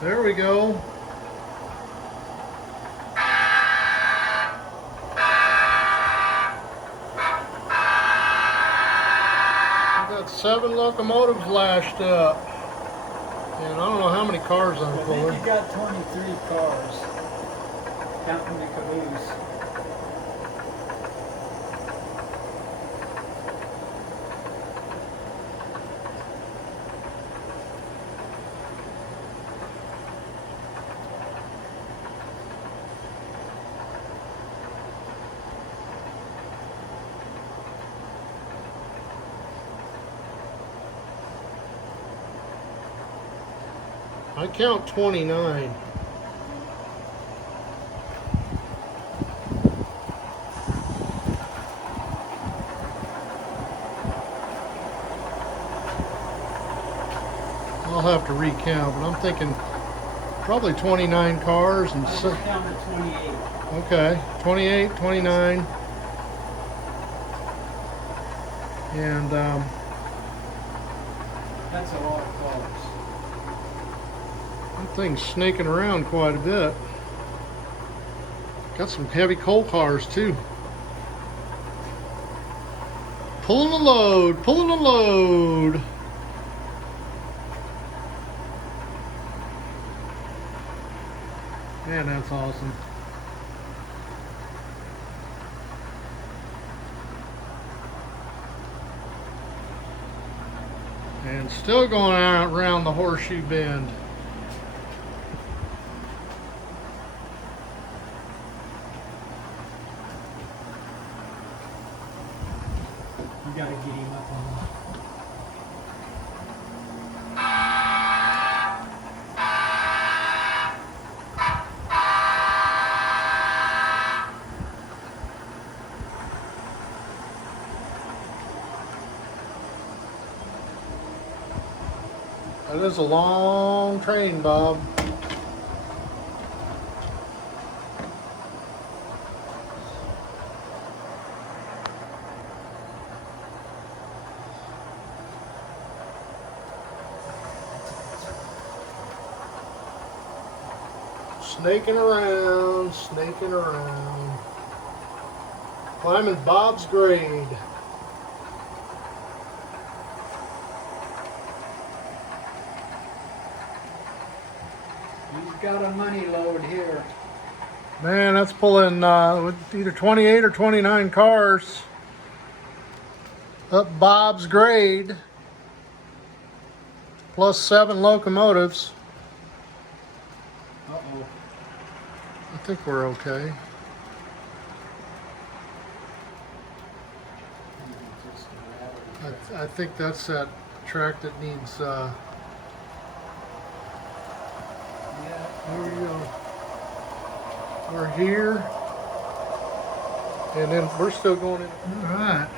There we go. We've got 7 locomotives lashed up. And I don't know how many cars I'm pulling. I think you got 23 cars, counting the caboose. I count 29. I'll have to recount, but I'm thinking probably 29 cars and I just counted 28. okay, 28, 29. And That's a lot of cars. that thing's snaking around quite a bit. Got some heavy coal cars too. Pulling a load, pulling a load. Man, that's awesome. And still going out around the horseshoe bend. You gotta get him up on that. That is a long train, Bob. Snaking around, snaking around. Climbing Bob's grade. He's got a money load here. Man, that's pulling either 28 or 29 cars up Bob's grade, plus 7 locomotives. Uh-oh. I think we're okay. I think that's that track that needs, Yeah. here we go. We're here. And then we're still going in. All right.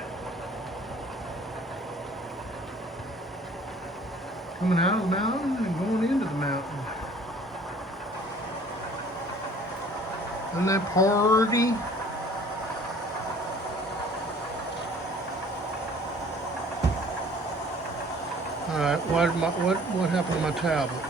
Coming out of the mountain and going into the mountain. Isn't that party? All right, what happened to my tablet?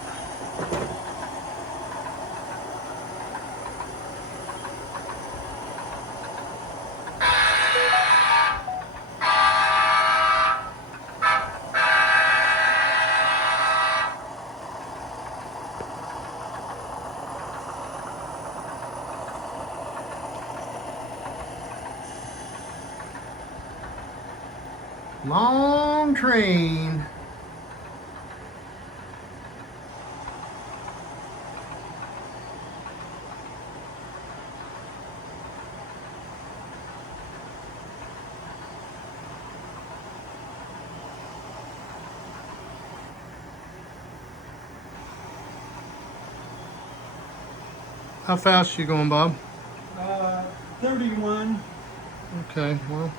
Long train. How fast you going, Bob? 31. Okay, well,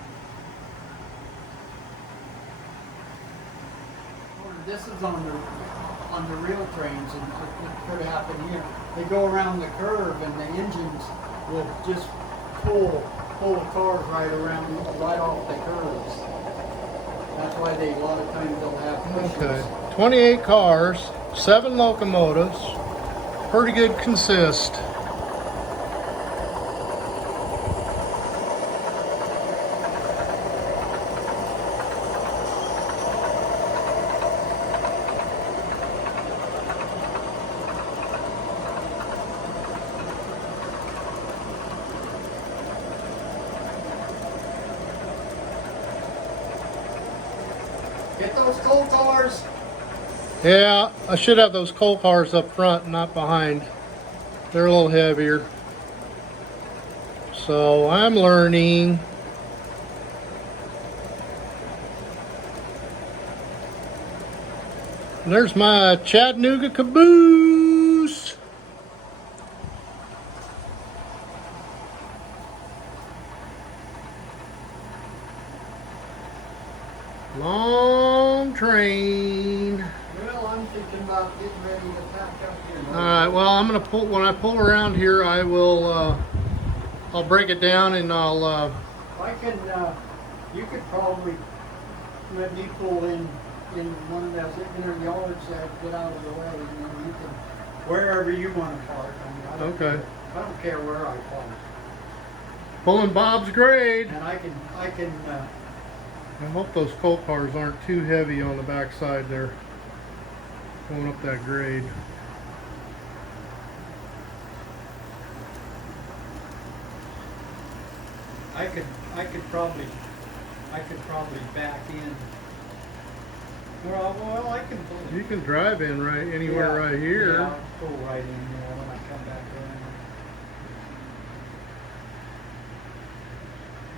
This is on the real trains, and it could happen here. They go around the curve, and the engines will just pull the cars right off the curves. That's why a lot of times they'll have pushers. okay. 28 cars, 7 locomotives. pretty good consist. Get those coal cars. Yeah, I should have those coal cars up front, not behind. They're a little heavier. So I'm learning. And there's my Chattanooga caboose. Long train. Well, I'm thinking about getting ready to pack up here. All right. Well, I'm gonna pull when I pull around here. I will. I'll break it down and I'll. I can. You could probably let me pull in one of those inner yards that get out of the way, and then you can wherever you want to park. I mean, Okay. I don't care where I park, Pulling Bob's grade. and I can. I hope those coal cars aren't too heavy on the backside there. Going up that grade. I could probably back in. Well, I can pull it. You can drive in right anywhere right here. Yeah, I'll pull right in there when I come back around.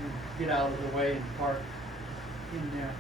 And get out of the way and park in there.